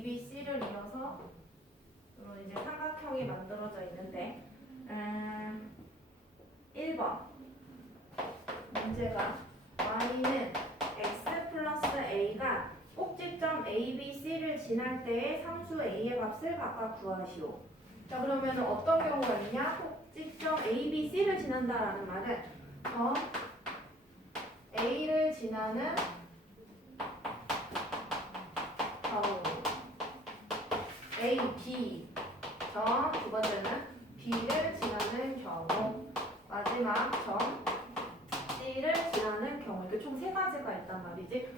A, B, C를 이어서 이런 이제 삼각형이 만들어져 있는데 1번 문제가 y는 x 플러스 a가 꼭지점 a, b, c를 지날 때의 상수 a의 값을 각각 구하시오. 자, 그러면 어떤 경우가 있냐? 꼭지점 a, b, c를 지난다라는 말은 a를 지나는 경우 a, b 두 번째는 b를 지나는 경우 마지막 C를 지나는 경우 이렇게 총 세 가지가 있단 말이지.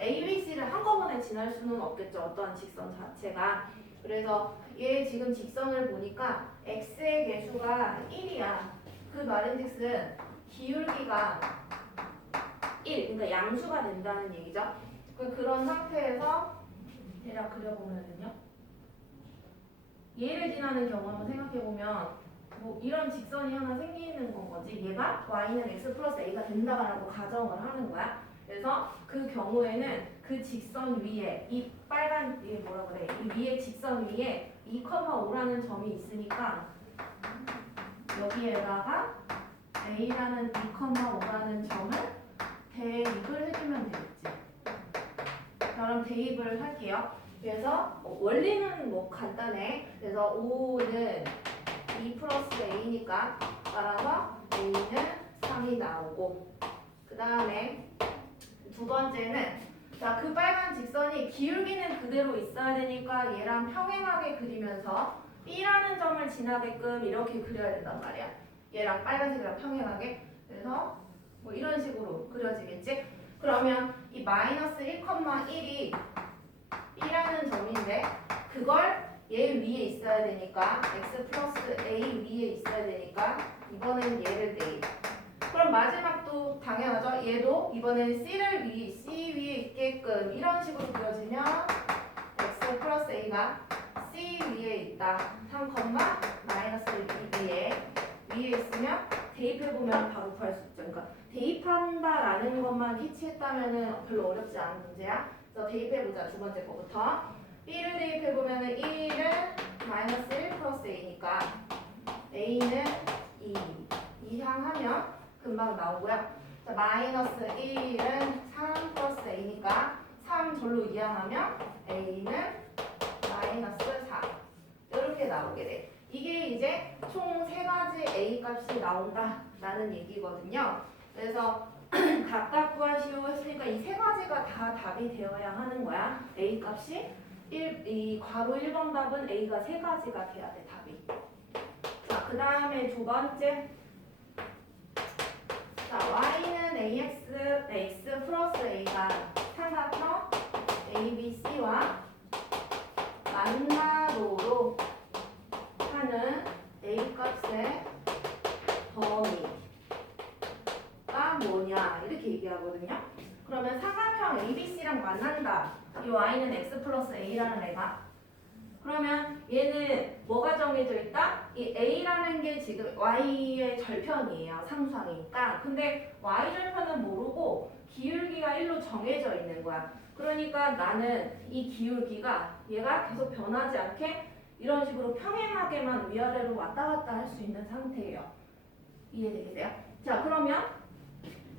A, B, C를 한꺼번에 지날 수는 없겠죠. 어떠한 직선 자체가. 그래서 얘 지금 직선을 보니까 X의 개수가 1이야. 그 말인즉슨 기울기가 1, 그러니까 양수가 된다는 얘기죠. 그런 상태에서 얘랑 그려보면은요. 얘를 지나는 경우 한번 생각해보면 뭐 이런 직선이 하나 생기는 건 거지. 얘가 y는 x 플러스 a가 된다라고 가정을 하는 거야. 그래서 그 경우에는 그 직선 위에 이 빨간 이게 뭐라 그래? 이 위에 직선 위에 2,5라는 점이 있으니까 여기에다가 a라는 2,5라는 점을 대입을 해주면 되겠지. 그럼 대입을 할게요. 그래서 원리는 뭐 간단해. 그래서 5는 2 플러스 a니까 따라서 a는 3이 나오고, 그 다음에 두 번째는 자, 그 빨간 직선이 기울기는 그대로 있어야 되니까 얘랑 평행하게 그리면서 b라는 점을 지나게끔 이렇게 그려야 된단 말이야. 얘랑 빨간색이랑 평행하게. 그래서 뭐 이런 식으로 그려지겠지? 그러면 이 마이너스 1,1이 b라는 점인데 그걸 얘 위에 있어야 되니까 x 플러스 a 위에 있어야 되니까 이번엔 얘를 대입. 그럼 마지막도 당연하죠. 얘도 이번엔 C 위에 있게끔 이런 식으로 그려지면 x 플러스 a가 C 위에 있다. 3, 마이너스 2 위에 있으면 대입해보면 바로 구할 수 있죠. 그러니까 대입한다라는 것만 캐치했다면 별로 어렵지 않은 문제야. 그래서 대입해보자. 두 번째 거부터. b를 대입해보면 1은 마이너스 1 플러스 a니까 a는 2 이항하면 금방 나오고요. 자, 마이너스 1은 3 플러스 a니까 3 절로 이항하면 a는 마이너스 4 이렇게 나오게 돼. 이게 이제 총 세 가지 a 값이 나온다라는 얘기거든요. 그래서 각각 구하시오 했으니까 이 세 가지가 다 답이 되어야 하는 거야. a 값이 이 괄호 1번 답은 a가 세 가지가 돼야 돼, 답이. 자, 그 다음에 두 번째. 자, y는 x 플러스 a가 삼각형 ABC와 만나도록 하는 a 값의 범위가 뭐냐 이렇게 얘기하거든요. 그러면 삼각형 ABC랑 만난다. 이 y는 x 플러스 a라는 애가. 그러면 얘는 뭐가 정해져 있다? 이 a라는 게 지금 y의 절편이에요. 상수항이니까. 근데 y 절편은 모르고 기울기가 1로 정해져 있는 거야. 그러니까 나는 이 기울기가 얘가 계속 변하지 않게 이런 식으로 평행하게만 위아래로 왔다 갔다 할 수 있는 상태예요. 이해되세요? 자, 그러면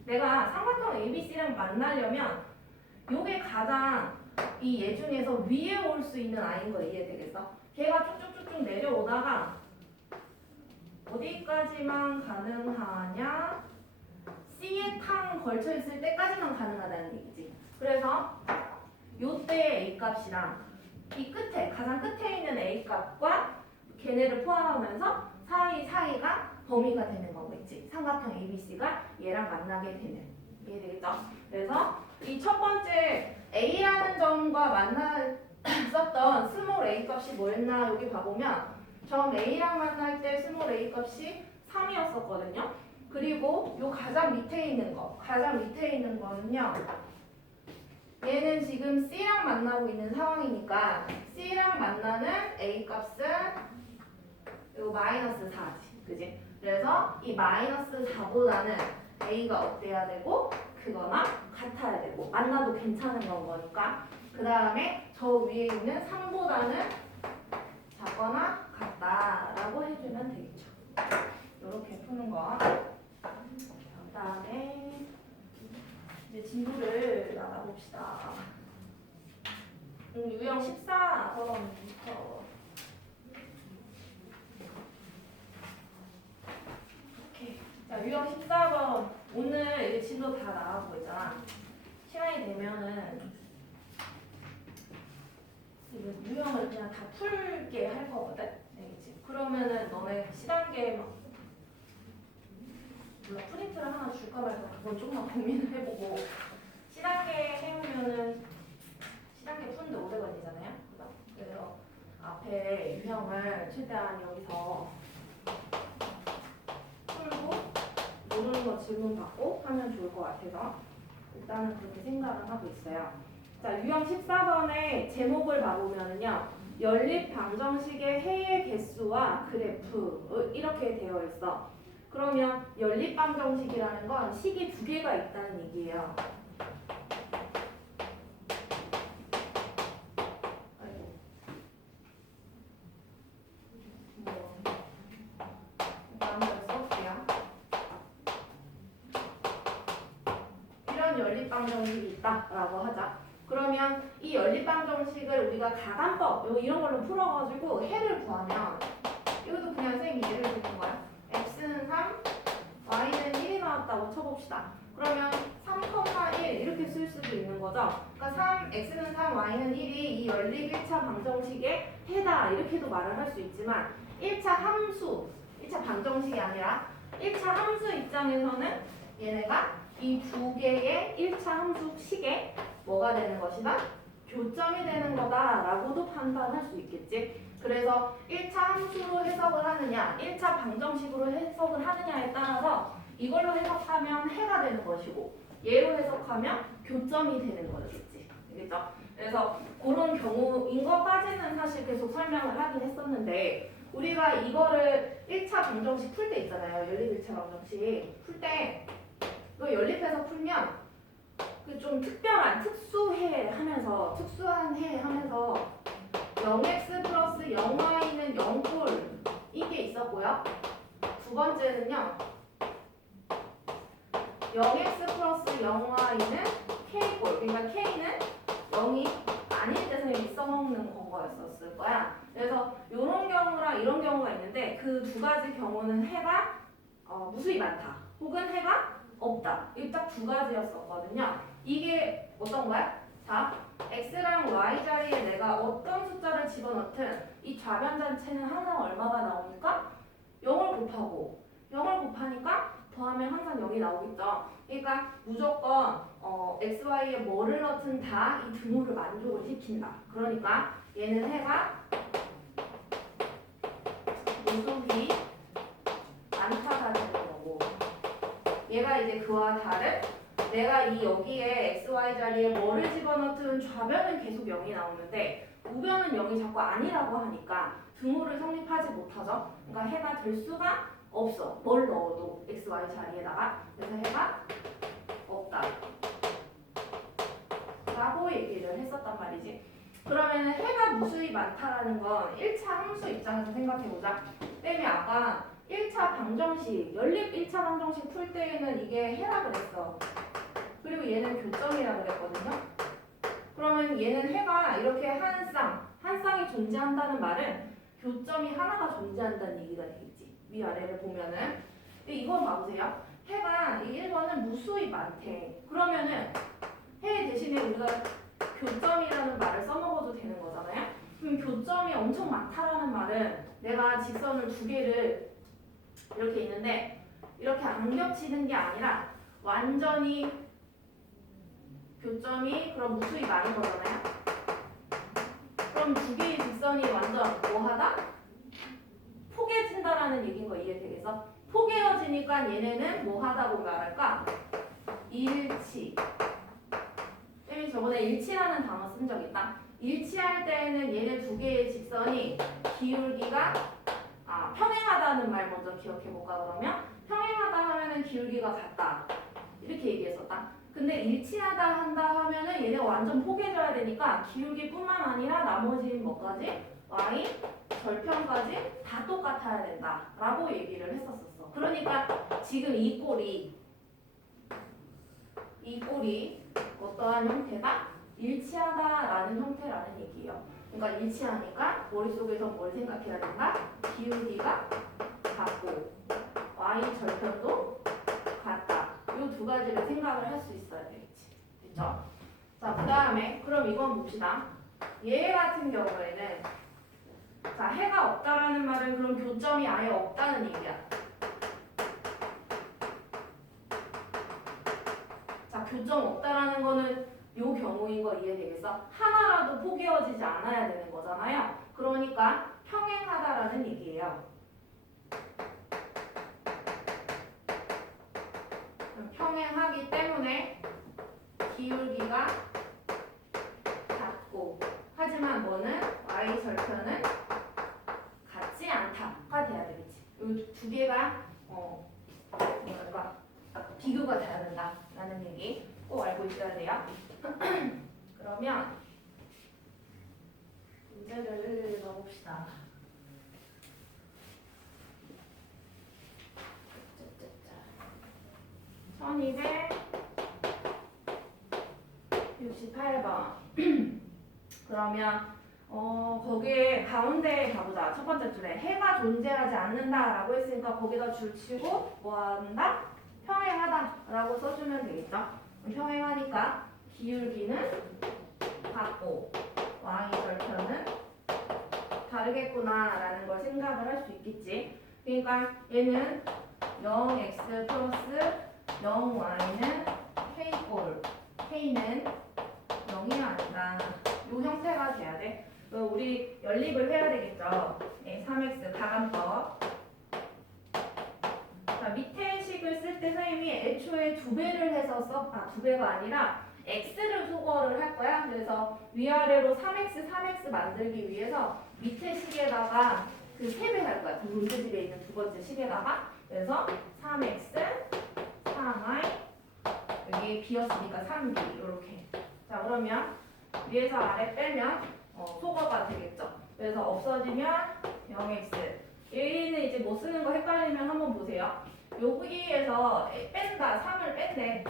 내가 삼각형 ABC랑 만나려면 요게 가장 이 얘 중에서 위에 올 수 있는 아이인 거 이해되겠어? 걔가 쭉쭉쭉쭉 내려오다가 어디까지만 가능하냐? C에 탕 걸쳐 있을 때까지만 가능하다는 얘기지. 그래서 요때의 A 값이랑 이 끝에 가장 끝에 있는 A 값과 걔네를 포함하면서 사이가 범위가 되는 거겠지. 삼각형 ABC가 얘랑 만나게 되는. 이해되겠죠? 그래서 이 첫 번째 A라는 점과 만났었던 스몰 a 값이 뭐였나 여기 봐보면 처음 A랑 만날 때 스몰 a 값이 3이었었거든요. 그리고 요 가장 밑에 있는 거는요. 얘는 지금 C랑 만나고 있는 상황이니까 C랑 만나는 A 값은 요 마이너스 4지. 그지? 그래서 이 마이너스 4보다는 A가 어때야 되고 그거나 같아야 되고 만나도 괜찮은 건 거니까 그 다음에 저 위에 있는 3보다는 작거나 같다라고 해주면 되겠죠. 이렇게 푸는 거. 그 다음에 이제 진도를 나가봅시다. 유형 14번부터 이렇게. 자, 유형 14번 오늘 이제 진도 다 나가고 있잖아. 시간이 되면은 지금 유형을 그냥 다 풀게 할 거거든. 알겠지? 그러면은 너네 시단계 막 몰라 프린트를 하나 줄까 말까 그건 조금만 고민을 해보고 시단계 해오면은 시단계 푸는데 오래 걸리잖아요. 그죠? 그래서 앞에 유형을 최대한 여기서 풀고 모르는 거 질문 받고 하면 좋을 것 같아서 일단은 그렇게 생각을 하고 있어요. 자, 유형 14번의 제목을 봐보면은요. 연립 방정식의 해의 개수와 그래프 이렇게 되어 있어. 그러면 연립 방정식이라는 건 식이 두 개가 있다는 얘기예요. 아이고. 한번 써볼게요. 이런 연립 방정식이 있다라고 하자. 그러면 이 연립 방정식을 우리가 가간법 이런 걸로 풀어가지고 해를 구하면 이것도 그냥 쌤 예를 드는 거야. x는 3, y는 1이 나왔다고 쳐봅시다. 그러면 3,1 이렇게 쓸 수도 있는 거죠. 그러니까 x는 3, y는 1이 이 연립 1차 방정식의 해다 이렇게도 말을 할 수 있지만 1차 함수, 1차 방정식이 아니라 1차 함수 입장에서는 얘네가 이 두 개의 1차 함수식에 뭐가 되는 것이다? 교점이 되는 거다라고도 판단할 수 있겠지. 그래서 1차 함수로 해석을 하느냐, 1차 방정식으로 해석을 하느냐에 따라서 이걸로 해석하면 해가 되는 것이고 얘로 해석하면 교점이 되는 거겠지. 알겠죠? 그래서 그런 경우인 것까지는 사실 계속 설명을 하긴 했었는데 우리가 이거를 1차 방정식 풀 때 있잖아요. 연립 1차 방정식 풀 때 이거 연립해서 풀면 그 좀 특별한 특수해 하면서 특수한 해 하면서 0x 플러스 0y는 0꼴 이게 있었고요. 두 번째는요. 0x 플러스 0y는 k꼴. 그러니까 k는 0이 아닐 때 선생님이 써먹는 거였었을 거야. 그래서 이런 경우랑 이런 경우가 있는데 그 두 가지 경우는 해가 무수히 많다. 혹은 해가 없다. 이 딱 두 가지였었거든요. 이게 어떤 거야? 자, x랑 y 자리에 내가 어떤 숫자를 집어넣든 이 좌변전체는 항상 얼마가 나오니까 0을 곱하고 0을 곱하니까 더하면 항상 0이 나오겠죠. 그러니까 무조건 x, y에 뭐를 넣든 다 이 등호를 만족을 시킨다. 그러니까 얘는 해가 무수히 많다가 되는 거고 얘가 이제 그와 다른 내가 이 여기에 x, y 자리에 뭐를 집어넣든 좌변은 계속 0이 나오는데 우변은 0이 자꾸 아니라고 하니까 등호를 성립하지 못하죠. 그러니까 해가 될 수가 없어. 뭘 넣어도 x, y 자리에다가. 그래서 해가 없다 라고 얘기를 했었단 말이지. 그러면 해가 무수히 많다라는 건 1차 함수 입장에서 생각해보자. 쌤이 아까 1차 방정식, 연립 1차 방정식 풀 때에는 이게 해라 그랬어. 그리고 얘는 교점이라 그랬거든요. 그러면 얘는 해가 이렇게 한 쌍이 존재한다는 말은 교점이 하나가 존재한다는 얘기가 되겠지. 위아래를 보면은. 근데 이건 봐보세요. 해가 이 1번은 무수히 많대. 그러면은 해 대신에 우리가 교점이라는 말을 써먹어도 되는 거잖아요. 그럼 교점이 엄청 많다라는 말은 내가 직선을 두 개를 이렇게 있는데 이렇게 안 겹치는 게 아니라 완전히 교점이 그럼 무수히 많은 거잖아요. 그럼 두 개의 직선이 완전 뭐하다? 포개진다라는 얘기인 거 이해되겠어? 포개어지니까 얘네는 뭐하다고 말할까? 일치. 쌤이 저번에 일치라는 단어 쓴 적 있다. 일치할 때에는 얘네 두 개의 직선이 기울기가 평행하다는 말 먼저 기억해 볼까 그러면? 평행하다 하면은 기울기가 같다. 이렇게 얘기했었다. 근데 일치하다 한다 하면은 얘네 완전 포개줘야 되니까 기울기뿐만 아니라 나머지 뭐까지? y 절편까지 다 똑같아야 된다라고 얘기를 했었었어. 그러니까 지금 이 꼴이 어떠한 형태다? 일치하다라는 형태라는 얘기예요. 그러니까 일치하니까 머릿속에서 뭘 생각해야 된다? 기울기가 같고 y 절편도 같다. 이 두 가지를 생각을 할 수 있어야 되겠지. 됐죠? 자, 그 다음에 그럼 이건 봅시다. 얘 같은 경우에는 자, 해가 없다라는 말은 그럼 교점이 아예 없다는 얘기야. 자, 교점 없다라는 거는 요 경우인 거 이해되겠어? 하나라도 포개어지지 않아야 되는 거잖아요. 그러니까 평행하다라는 얘기예요. 평행하기 때문에 기울기가 같고 하지만 뭐는 y 절편은 같지 않다가 돼야 되겠지. 이 두 개가 뭐랄까 비교가 돼야 된다라는 얘기 꼭 알고 있어야 돼요. 그러면 문제를 넣어봅시다. 1268번. 그러면 거기에 가운데에 가보자. 첫 번째 줄에 해가 존재하지 않는다라고 했으니까 거기다 줄 치고 뭐 한다? 평행하다라고 써주면 되겠죠. 평행하니까 기울기는 같고 y 절편은 다르겠구나라는 걸 생각을 할 수 있겠지. 그러니까 얘는 0x 플러스 0y는 k꼴, k는 0이 아니다. 이 형태가 돼야 돼. 우리 연립을 해야 되겠죠. 3x 가감법. 자, 밑에 식을 쓸 때 선생님이 애초에 2배를 해서 두 배가 아니라 x를 소거를 할 거야. 그래서 위아래로 3x 만들기 위해서 밑에 식에다가 그 3배 할 거야. 그 문제집에 있는 두 번째 식에다가. 그래서 3x, 3y, 여기 비었으니까 3b 이렇게. 자, 그러면 위에서 아래 빼면 소거가 되겠죠. 그래서 없어지면 0x. 얘는 이제 뭐 쓰는 거 헷갈리면 한번 보세요. 여기에서 뺀다, 3을 뺀대.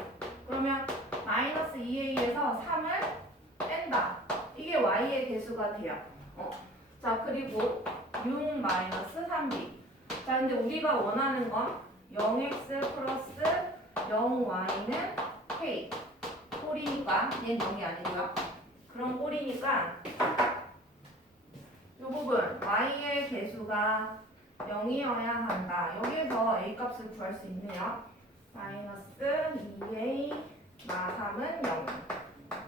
그러면 마이너스 2a에서 3을 뺀다. 이게 y의 개수가 돼요. 자, 그리고 6 마이너스 3b. 자, 근데 우리가 원하는 건 0x 플러스 0y는 k. 꼴이니까 얘는 0이 아니고요. 그런 꼴이니까 이 부분 y의 개수가 0이어야 한다. 여기에서 a 값을 구할 수 있네요. 마이너스 2a 마 3은 0.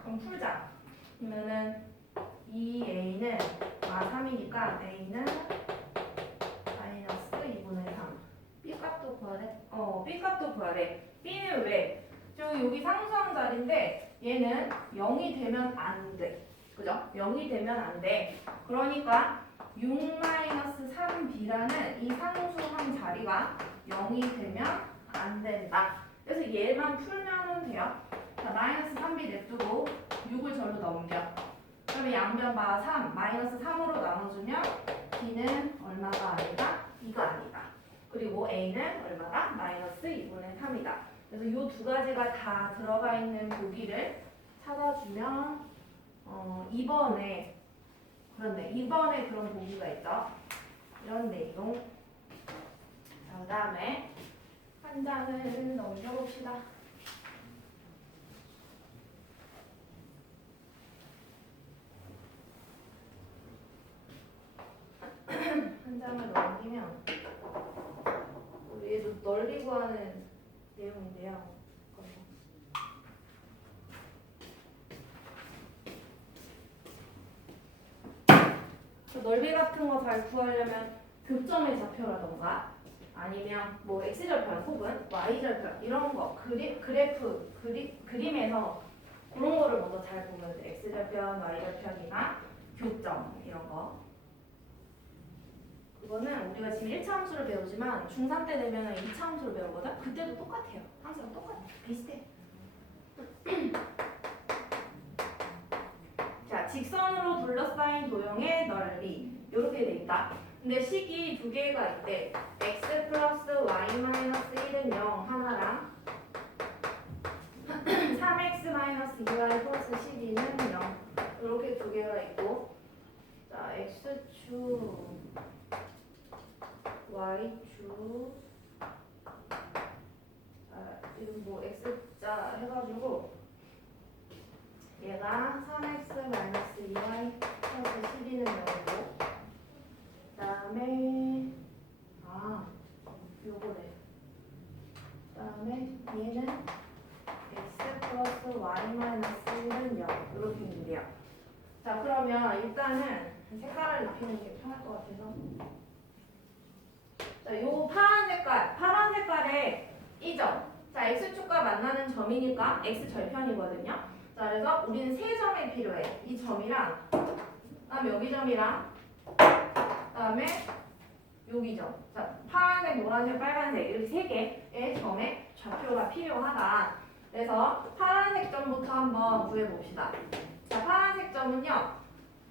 그럼 풀자. 그러면은 2a는 마 3이니까 a는 마이너스 2분의 3. b 값도 구해야 돼? b 값도 구해야 돼. b는 왜? 여기 상수항 자리인데 얘는 0이 되면 안 돼. 그죠? 0이 되면 안 돼. 그러니까 6-3b라는 이 상수항 자리가 0이 되면 안 된다. 그래서 얘만 풀면 돼요. 자, 마이너스 3b 냅두고 6을 절로 넘겨. 그러면 양변 바 3, 마이너스 3으로 나눠주면 b는 얼마가 아니다? 2가 아니다. 그리고 a는 얼마다? 마이너스 2분의 3이다. 그래서 이 두 가지가 다 들어가 있는 보기를 찾아주면 2번에 그런데 2번에 그런 보기가 있죠. 이런 내용. 자, 그 다음에 한 장을 넘겨봅시다. 한 장을 넘기면 얘도 널리 구하는 내용인데요. 넓이 같은 거 잘 구하려면 교점의 좌표라던가 아니면 뭐 x절편 혹은 y절편 이런 거 그림에서 그런 거를 먼저 잘 보면 돼. x절편, y절편이나 교점 이런 거. 그거는 우리가 지금 1차 함수를 배우지만 중3 때 되면 2차 함수를 배우거든? 그때도 똑같아요. 항상 똑같아. 비슷해. 자, 직선으로 둘러싸인 도형의 넓이 이렇게 돼 있다. 근데 식이 두 개가 있대. x 플러스 y 마이너스 1은 0 하나랑 3x 마이너스 2y 플러스 12는 0 이렇게 두 개가 있고, 자 x축 y축 이거 뭐 x자 해가지고 얘가 3x 마이너스 2y 플러스 12는 0이고, 그 다음에 요거네. 그 다음에 얘는 x 플러스 y 마이너스 1은 0 이렇게 있는데요. 자, 그러면 일단은 색깔을 입히는 게 편할 것 같아서, 자, 요 파란 색깔의 이 점, 자 x축과 만나는 점이니까 x 절편이거든요. 자, 그래서 우리는 세 점이 필요해. 이 점이랑, 그다음에 여기 점이랑, 그다음에 여기 점. 자, 파란색, 노란색, 빨간색 이렇게 세 개의 점의 좌표가 필요하다. 그래서 파란색 점부터 한번 구해봅시다. 자, 파란색 점은요,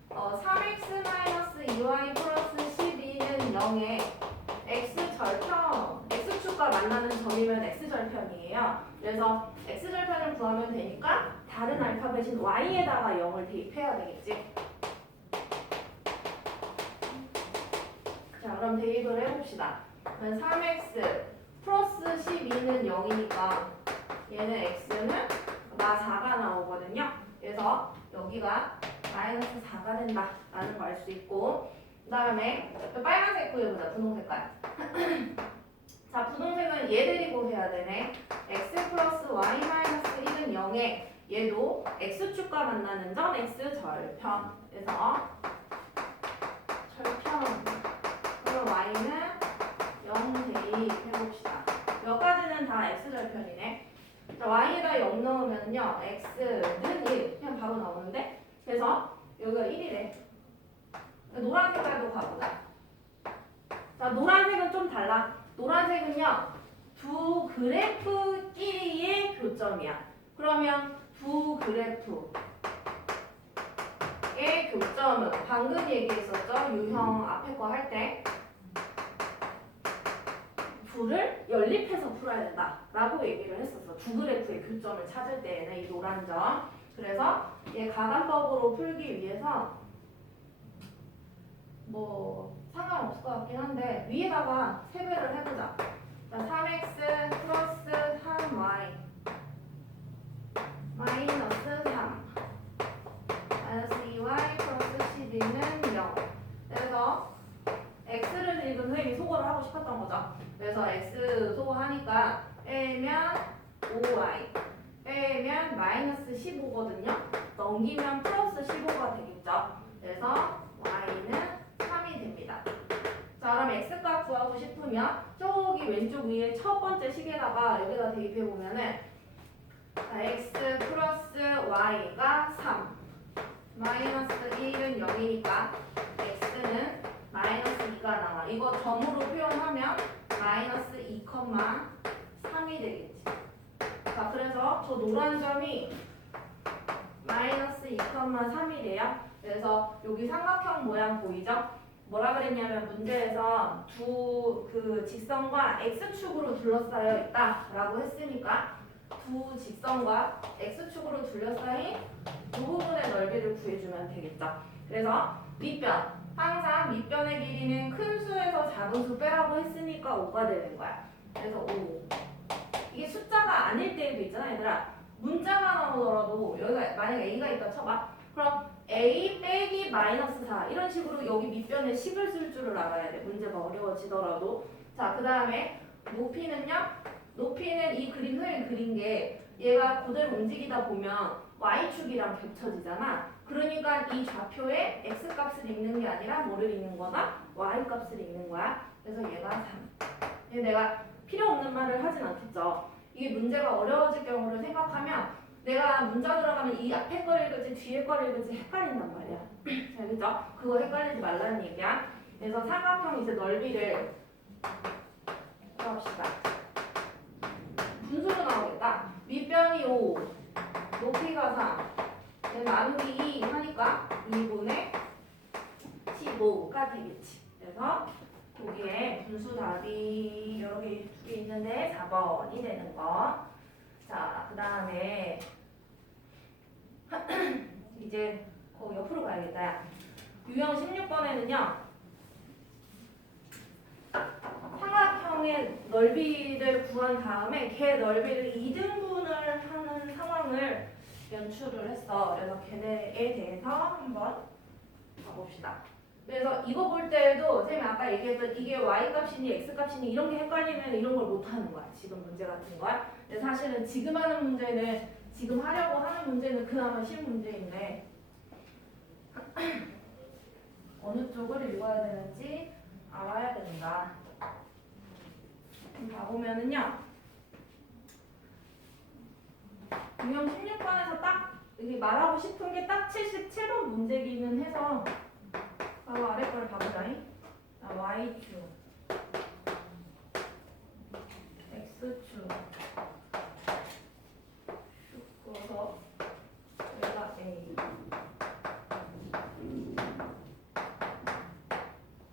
3x-2y 플러스 12는 0에 x절편, x축과 만나는 점이면 x절편이에요. 그래서 x절편을 구하면 되니까 다른 알파벳인 y에다가 0을 대입해야 되겠지. 자, 그럼 대입을 해봅시다. 3x 플러스 12는 0이니까 얘는 x는 4가 나오거든요. 그래서 여기가 마이너스 4가 된다라는 거 알 수 있고, 그 다음에 빨간색 구해보자. 분홍색깔. 자, 분홍색은 얘 데리고 해야 되네. x 플러스 y 마이너스 1은 0에 얘도 x축과 만나는 점 x절편. 그래서 절편. 그럼 y는 0 대입해봅시다. 여기까지는 다 x절편이네. 자, y에다 0 넣으면요, x는 1 그냥 바로 나오는데, 그래서 여기가 1이래. 노란 색깔도 가보자. 자, 노란색은 좀 달라. 노란색은요, 두 그래프끼리의 교점이야. 그러면 두 그래프의 교점은 방금 얘기했었죠? 유형 앞에 거 할 때 둘을 연립해서 풀어야 된다 라고 얘기를 했었어. 두 그래프의 교점을 찾을 때에는 이 노란 점. 그래서 얘 가감법으로 풀기 위해서 뭐 상관없을 것 같긴 한데 위에다가 세배를 해보자. 자, 3x 플러스 3y 마이너스 3 마이너스 2y 플러스 12는 0. 그래서 x를 지금 선생님이 소거를 하고 싶었던 거죠. 그래서 x 소거하니까 빼면 5y 빼면 마이너스 15거든요. 넘기면 플러스 15가 되겠죠. 그래서 y는 3이 됩니다. 자, 그럼 x값 구하고 싶으면 저기 왼쪽 위에 첫 번째 식에다가 여기다 대입해보면은, 자, x 플러스 y가 3 마이너스 1은 0이니까 x는 마이너스 2가 나와. 이거 점으로 표현하면 마이너스 2,3이 되겠지. 자, 그래서 저 노란 점이 마이너스 2,3이래요. 그래서 여기 삼각형 모양 보이죠? 뭐라 그랬냐면 문제에서 두 그 직선과 x축으로 둘러싸여 있다라고 했으니까 두 직선과 x축으로 둘러싸인 두 부분의 넓이를 구해주면 되겠죠. 그래서 밑변, 항상 밑변의 길이는 큰 수에서 작은 수 빼라고 했으니까 5가 되는 거야. 그래서 5. 이게 숫자가 아닐 때도 있잖아, 얘들아. 문자가 나오더라도 여기가 만약에 a가 있다 쳐봐. 그럼 a 빼기 마이너스 4 이런 식으로 여기 밑변에 10을 쓸 줄을 알아야 돼. 문제가 어려워지더라도. 자, 그 다음에 높이는요. 높이는 이 그림 선생님이 그린 게 얘가 그대로 움직이다 보면 y축이랑 겹쳐지잖아. 그러니까 이 좌표에 x값을 읽는 게 아니라 뭐를 읽는 거다? y값을 읽는 거야. 그래서 얘가 3. 내가 필요 없는 말을 하진 않겠죠. 이게 문제가 어려워질 경우를 생각하면 내가 문자 들어가면 이 앞에 걸 읽을지 뒤에 걸 읽을지 헷갈린단 말이야. 알겠죠? 그거 헷갈리지 말라는 얘기야. 그래서 삼각형 이제 넓이를 해봅시다. 분수로 나오겠다. 밑변이 5, 나누기 2 하니까 2분의 15가 되겠지. 그래서 거기에 분수 답이 여러 개 두 개 있는데 4번이 되는 거. 자, 그 다음에 이제 옆으로 가야겠다. 유형 16번에는요. 삼각형의 넓이를 구한 다음에 걔 넓이를 2등분을 하는 상황을 연출을 했어. 그래서 걔네에 대해서 한번 가봅시다. 그래서 이거 볼 때에도 쌤이 아까 얘기했던 이게 y값이니 x값이니 이런 게 헷갈리면 이런 걸 못하는 거야. 지금 문제 같은 거야. 근데 사실은 지금 하는 문제는 지금 하려고 하는 문제는 그나마 쉬운 문제인데 어느 쪽을 읽어야 되는지 알아야 된다. 가보면은요. 유형 16번에서 딱 여기 말하고 싶은 게 딱 77번 문제기는 해서 바로 아래 걸 봐보자잉. y축, x축 묶어서 여기가 a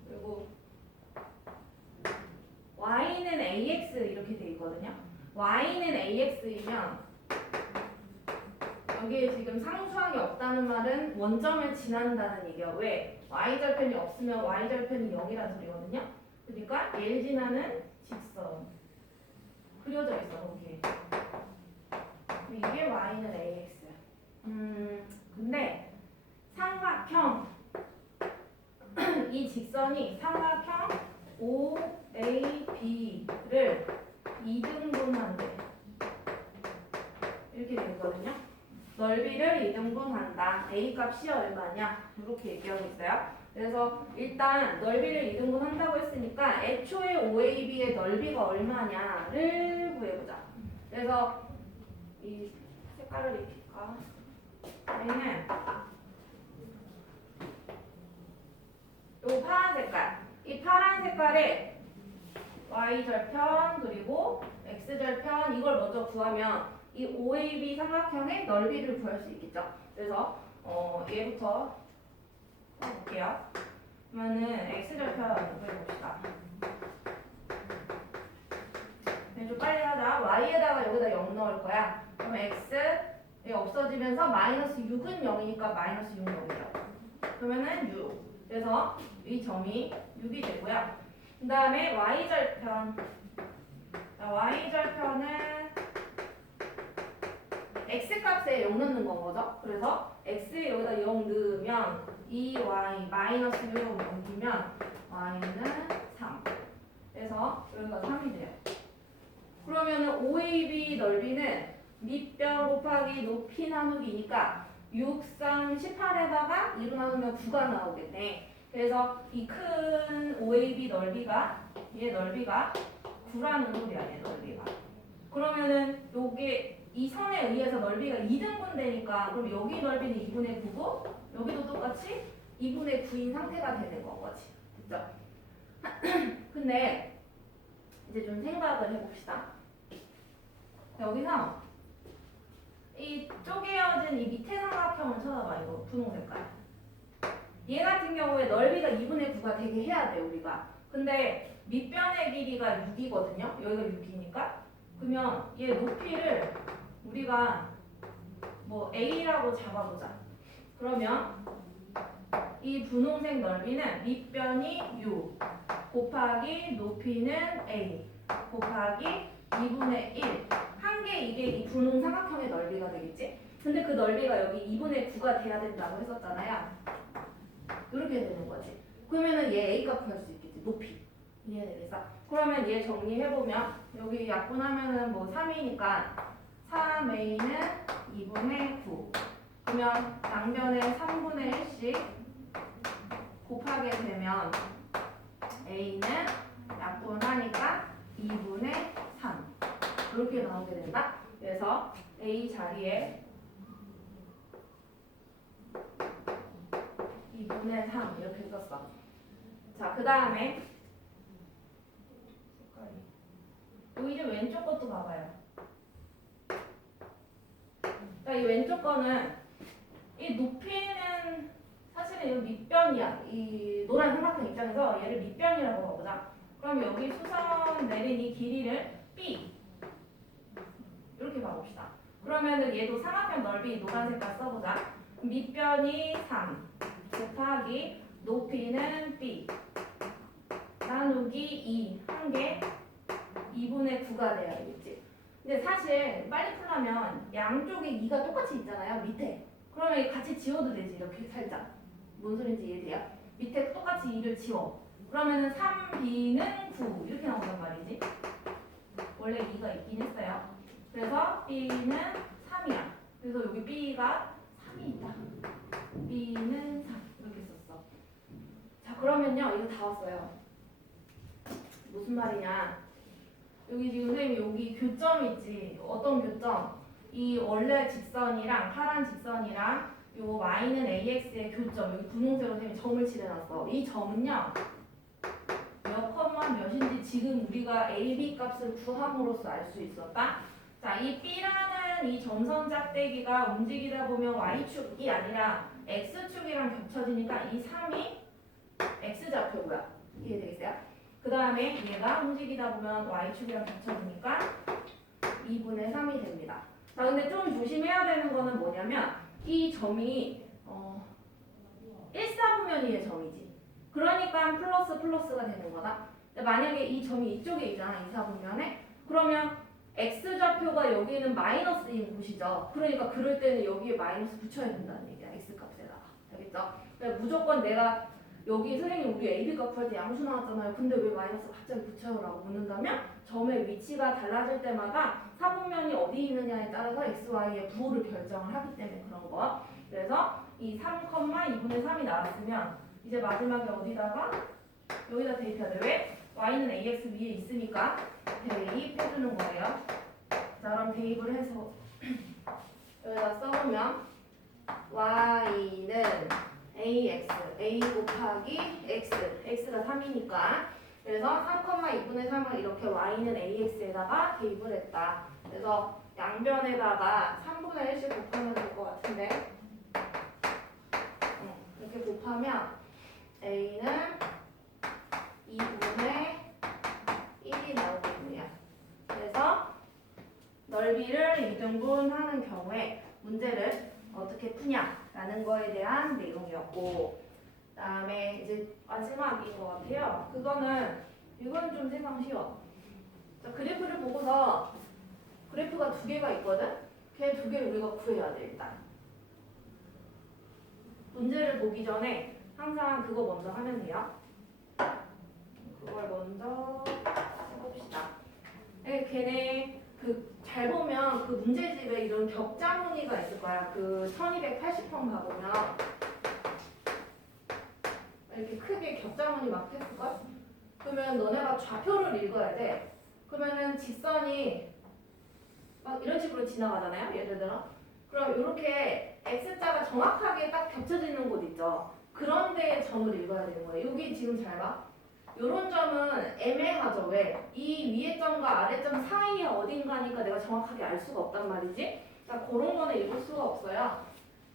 그리고 y는 ax 이렇게 돼 있거든요. y는 ax이면 여기에 지금 상수항이 없다는 말은 원점을 지난다는 얘기야. 왜? y절편이 없으면 y절편이 0이라는 소리거든요. 그러니까 얘를 지나는 직선 그려져 있어 거기에. 이게 y는 ax. 근데 삼각형 이 직선이 삼각형 OAB를 2등분한대. 이렇게 되거든요. 넓이를 2등분한다. A 값이 얼마냐? 이렇게 얘기하고 있어요. 그래서 일단 넓이를 2등분한다고 했으니까 애초에 OAB의 넓이가 얼마냐를 구해보자. 그래서 이 색깔을 입힐까? 우리는 요 파란 색깔, 이 파란 색깔에 y절편 그리고 x절편 이걸 먼저 구하면 이 OAB 삼각형의 넓이를 구할 수 있겠죠. 그래서 얘부터 볼게요. 그러면은 x절편 구해봅시다. 좀 빨리 하자. y에다가 여기다 0 넣을 거야. 그럼 x 없어지면서 마이너스 6은 0이니까 마이너스 6 0이죠. 그러면은 6. 그래서 이 점이 6이 되고요. 그 다음에 y절편. y절편은 x값에 0 넣는 건 거죠. 그래서 x에 여기다 0 넣으면 2y 마이너스 6 넘기면 y는 3. 그래서 여기가 3이 돼요. 그러면은 OAB 넓이는 밑변 곱하기 높이 나누기니까 6, 3, 18에다가 2로 나누면 9가 나오겠네. 그래서 이 큰 OAB 넓이가 얘 넓이가 9라는 소리야. 얘 넓이가. 그러면은 요게 이 선에 의해서 넓이가 2등분 되니까 그럼 여기 넓이는 2분의 9고 여기도 똑같이 2분의 9인 상태가 되는 건 거지. 그죠? 근데 이제 좀 생각을 해봅시다. 여기서 이 쪼개어진 이 밑에 삼각형을 쳐다봐. 이거 분홍 색깔. 얘 같은 경우에 넓이가 2분의 9가 되게 해야 돼 우리가. 근데 밑변의 길이가 6이거든요. 여기가 6이니까. 그러면 얘 높이를 우리가 뭐 A라고 잡아보자. 그러면 이 분홍색 넓이는 밑변이 6 곱하기 높이는 A 곱하기 2분의 1. 한 개 이게 이 분홍 삼각형의 넓이가 되겠지? 근데 그 넓이가 여기 2분의 9가 돼야 된다고 했었잖아요. 이렇게 되는 거지. 그러면은 얘 A값 구할 수 있겠지. 높이. 이해되겠어? 그러면 얘 정리해보면 여기 약분하면은 뭐 3이니까 3A는 2분의 9. 그러면 양변에 3분의 1씩 곱하게 되면 A는 약분하니까 2분의 3. 이렇게 나오게 된다. 그래서 A 자리에 2분의 3 이렇게 썼어. 자, 그 다음에 이제 왼쪽 것도 봐봐요. 자, 이 왼쪽 거는 이 높이는 사실은 이거 밑변이야. 이 노란 삼각형 입장에서 얘를 밑변이라고 봐보자. 그럼 여기 수선 내린 이 길이를 B 이렇게 봐봅시다. 그러면은 얘도 삼각형 넓이 노란 색깔 써보자. 밑변이 3 곱하기 높이는 B 나누기 2 한 개 2분의 9가 돼야 되겠지. 근데 사실 빨리 풀려면 양쪽에 2가 똑같이 있잖아요. 밑에. 그러면 같이 지워도 되지. 이렇게 살짝. 뭔 소리인지 이해돼요? 밑에 똑같이 2를 지워. 그러면은 3B는 9 이렇게 나온단 말이지. 원래 2가 있긴 했어요. 그래서 B는 3이야. 그래서 여기 B가 3이 있다. B는 3 이렇게 썼어. 자 그러면요 이거 다 왔어요. 무슨 말이냐? 여기 지금 선생님이 여기 교점 있지. 어떤 교점? 이 원래 직선이랑 파란 직선이랑 요 y는 ax의 교점 여기 분홍색으로 선생님이 점을 칠해놨어. 이 점은요 몇 컴마 몇인지 지금 우리가 a, b 값을 구함으로써 알 수 있었다. 자, 이 b라는 이 점선 짝대기가 움직이다 보면 y축이 아니라 x축이랑 겹쳐지니까 이 3이 x좌표고요. 이해되겠어요? 그 다음에 얘가 움직이다 보면 y축이랑 겹쳐지니까 2분의 3이 됩니다. 자, 근데 좀 조심해야 되는 거는 뭐냐면 이 점이 1사분면이의 점이지. 그러니까 플러스가 되는 거다. 근데 만약에 이 점이 이쪽에 있잖아. 2사분면에. 그러면 x좌표가 여기는 마이너스인 곳이죠. 그러니까 그럴 때는 여기에 마이너스 붙여야 된다는 얘기야. x값에다가. 알겠죠? 그러니까 무조건 내가 여기 선생님 우리 AB 값 구할 때 양수 나왔잖아요. 근데 왜 마이너스 갑자기 붙여요? 라고 묻는다면 점의 위치가 달라질 때마다 사분면이 어디 있느냐에 따라서 xy의 부호를 결정을 하기 때문에 그런 거. 그래서 이 3,2분의 3이 나왔으면 이제 마지막에 어디다가 여기다 대입해야 돼. 왜? y는 ax 위에 있으니까 대입해주는 거예요. 자 그럼 대입을 해서 여기다 써보면 y는 ax, a 곱하기 x, x가 3이니까 그래서 3,2분의 3을 이렇게 y는 ax에다가 대입을 했다. 그래서 양변에다가 3분의 1씩 곱하면 될 것 같은데 이렇게 곱하면 a는 2분의 1이 나오겠네요. 그래서 넓이를 2등분 하는 경우에 문제를 어떻게 푸냐라는 거에 대한 내용이었고 그 다음에 이제 마지막인 것 같아요. 이건 좀 세상 쉬워. 자, 그래프를 보고서 그래프가 두 개가 있거든? 걔 두 개를 우리가 구해야 돼 일단. 문제를 보기 전에 항상 그거 먼저 하면 돼요. 그걸 먼저 해봅시다. 걔네 잘 보면 그 문제집에 이런 격자무늬가 있을 거야. 그 1280번 가보면 이렇게 크게 격자무늬 막 했을걸? 그러면 너네가 좌표를 읽어야 돼. 그러면은 직선이 막 이런 식으로 지나가잖아요. 예를 들어. 그럼 이렇게 X자가 정확하게 딱 겹쳐지는 곳 있죠. 그런 데에 점을 읽어야 되는 거예요. 여기 지금 잘 봐. 요런 점은 애매하죠. 왜? 이 위에 점과 아래 점 사이에 어딘가니까 내가 정확하게 알 수가 없단 말이지. 그러니까 그런 거는 읽을 수가 없어요.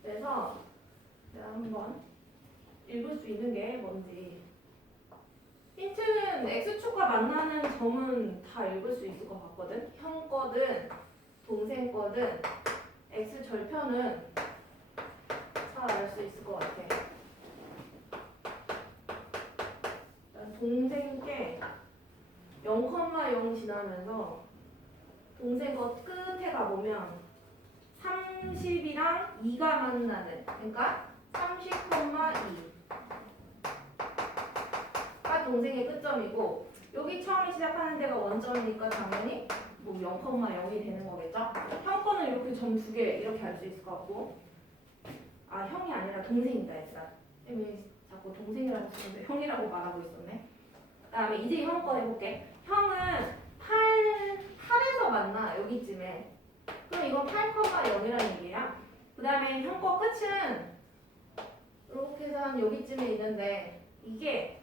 그래서 내가 한번 읽을 수 있는 게 뭔지. 힌트는 X축과 만나는 점은 다 읽을 수 있을 것 같거든. 형 거든 동생 거든 X절편은 잘 알 수 있을 것 같아. 동생 게 0,0 지나면서 동생 거 끝에 가보면 30이랑 2가 만나는 그러니까 30,2가 동생의 끝점이고 여기 처음에 시작하는 데가 원점이니까 당연히 뭐 0,0이 되는 거겠죠? 형 거는 이렇게 점 두 개 이렇게 알 수 있을 것 같고 아 형이 아니라 동생이다 얘들아. 자꾸 동생이라고 쓰는데 형이라고 말하고 있었네. 그 다음에 이제 형 거 해볼게. 형은 8에서 만나 여기쯤에. 그럼 이건 8,0이라는 얘기야. 그 다음에 형 거 끝은 이렇게 해서 한 여기쯤에 있는데 이게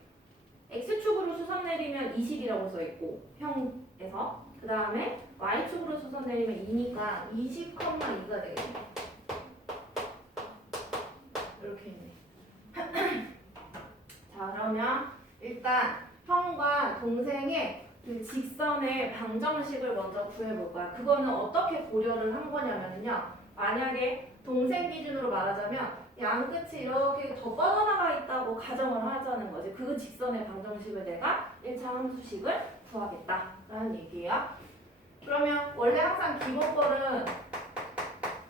X축으로 수선 내리면 20이라고 써있고 형에서 그 다음에 Y축으로 수선 내리면 2니까 20,2가 되겠네. 이렇게 있네. 자, 그러면 일단 형과 동생의 그 직선의 방정식을 먼저 구해볼 거야. 그거는 어떻게 고려를 한 거냐면요. 만약에 동생 기준으로 말하자면 양 끝이 이렇게 더 뻗어나가 있다고 가정을 하자는 거지. 그 직선의 방정식을 내가 1차 함수식을 구하겠다라는 얘기예요. 그러면 원래 항상 기본꼴은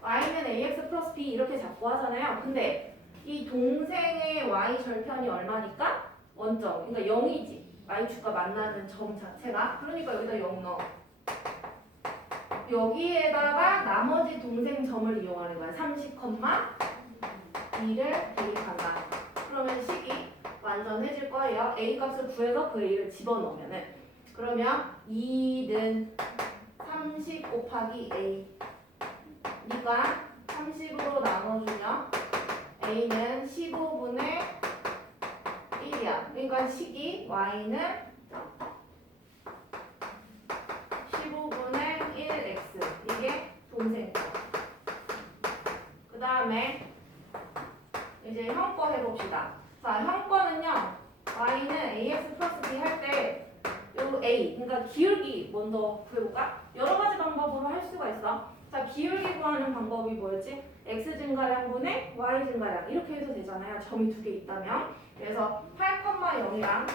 y는 ax 플러스 b 이렇게 잡고 하잖아요. 근데 이 동생의 y 절편이 얼마니까? 원점. 그러니까 0이지. y축과 만나는 점 자체가. 그러니까 여기다 0 넣어. 여기에다가 나머지 동생 점을 이용하는 거야. 30,2를 대입한다. 그러면 식이 완전해질 거예요. a 값을 구해서 그 a를 집어넣으면은. 그러면 2는 30 곱하기 a. 니가 30으로 나눠주면 a는 15분의 1이야. 그러니까 식이 y는 15분의 1x. 이게 동생 거. 그 다음에 이제 형 거 해봅시다. 자, 형 거는요. y는 ax 플러스 b 할 때 요 a, 그러니까 기울기 먼저 구해볼까? 여러 가지 방법으로 할 수가 있어. 자, 기울기 구하는 방법이 뭐였지? x 증가량분의 y 증가량 이렇게 해도 되잖아요. 점이 두 개 있다면. 그래서 8,0이랑